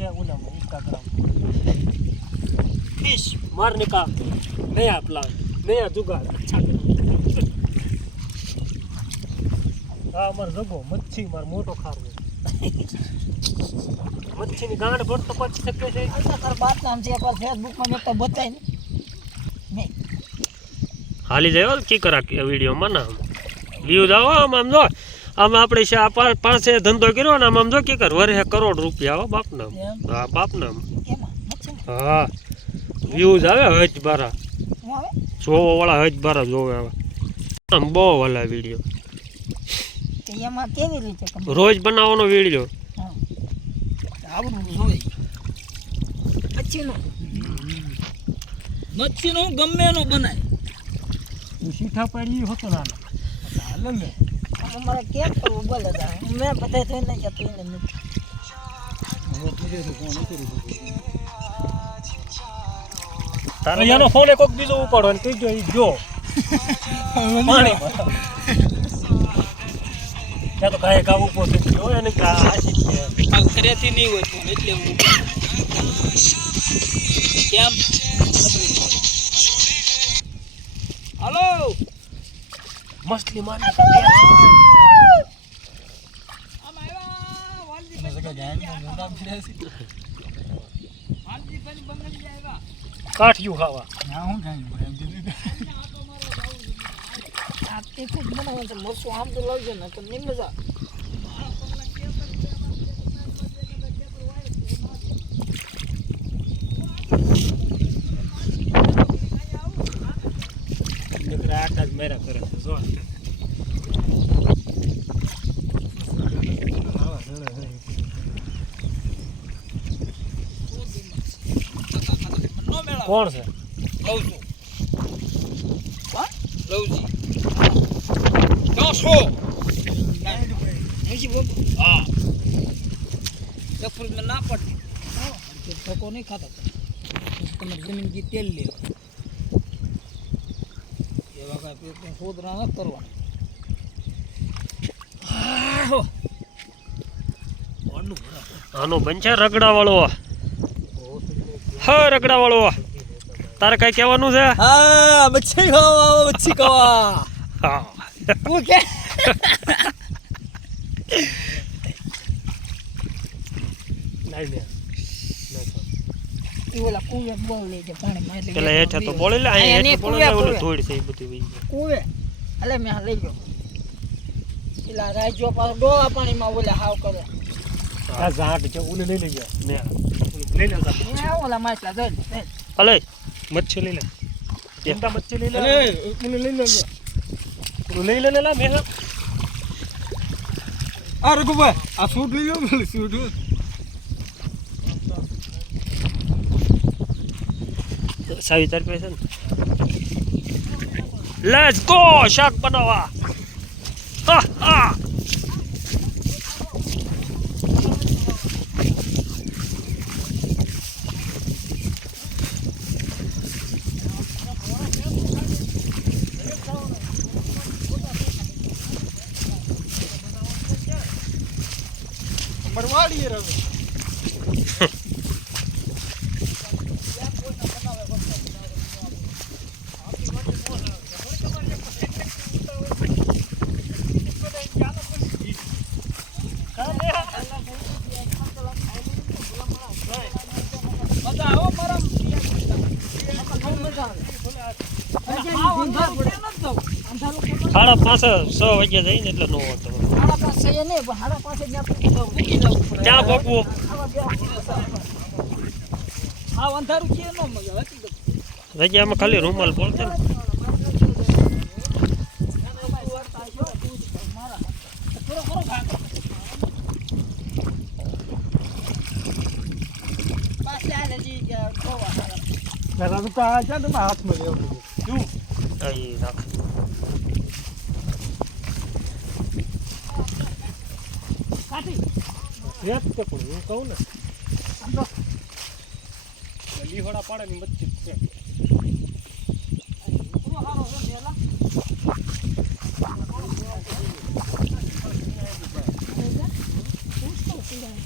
है उनमें Instagram fish मारने का नया प्लान नया जुगाड़ अच्छा हाँ मार जगो मच्छी मार मोटो खारवो मच्छी ની ગાંઠ ભર તો પછી શકે છે તાર બાત નામ છે પર ફેસબુક માં મેં તો બતાઈ ને હાલી જાય કી કરા વિડિયો માં ના વ્યૂ જાવ આમ જો આમ આપણે છે પાસે ધંધો કર્યો ને આમ જો કી કર વરે કરોડ રૂપિયા હો બાપ નામ હા બાપ નામ હા વ્યૂઝ આવે હજ બારા જોવો વાળા હજ બારા જોવે આવે આમ બહુ વાલા વિડિયો એમાં કેવી રીતે રોજ બનાવવાનો વિડિયો આવડું જોઈએ મચ્છીનો ગમે એનો બનાય તું સીઠા પડી હોતો ના હાલે ને અમારે કેમ કરવું બોલે જા મેં બધા થઈ ન જતો એને હવે પૂછે તો ફોન કરી તારે યાનો ફોન કોક બીજો ઉપાડો ને કીજો ઈ જો પાણી ત્યાં તો કાંઈ કાવું પોતે જો એને હાસી આ ઘરેથી નહીં હોય ફોન એટલે હું કેમ હાલો મછલી મારને કા આમ આવ્યા વાલજી જગા ગાયન નું નામ છે વાલજી ભાઈ બંગલી આવ્યા કાઠિયું ખાવા ના હું ગાયન એમ કીધું આ તે ખૂબ બનાવે છે મરસું આમ તો લાવજો ને તો નહીં મજા આટા જ મેરા કરે છે જો કોણ છે લવજી કોણ લવજી દોસો મુજી બોલ હા જફર में ना पड़ती तो को नहीं खाता તમે જમીન કી તેલ લે એવા કાય પેટ સોદરા ન કરવા આનો બનશે રગડા વાળો હા રગડા વાળો તારે કઈ કહેવાનું છે હા મચ્છી ખાવા મચ્છી ખાવા હા તું કે નહીં ને ઓલા કુવે બોલ લે છે પાણી માં એટલે પેલા હેઠા તો બોલે લે અહીં હેઠા બોલે ઓલું ધોડ છે એ બધી વઈ કુવે અલે મે લઈ ગયો પેલા રાજો પાછો ડોળા પાણીમાં ઓલા હાવ કરે આ ઝાડ છે ઓલે લઈ લેજો મે લઈ લે મે ઓલા માછલા દે અલે મચ્છી લઈ લે એંડા મચ્છી લઈ લે ઓલે લઈ લે ઓલે લઈ લે લા મે આ રઘુભાઈ આ સૂટ લઈ લો સૂટ સાવી તાર પે છે ને લેટ્સ ગો શાક બનાવવા હા હા બરવાડી રે સાડા 5-6 વાગ્યા જાય ને એટલે નો હતો ક્યાં પકવું જગ્યામાં ખાલી રૂમાલ બોલતે ને હાથમાં લેવું અહીં રાખ રેત કે પણ હું કહું ને લીહોડા પાડે ની બચ્ચી છે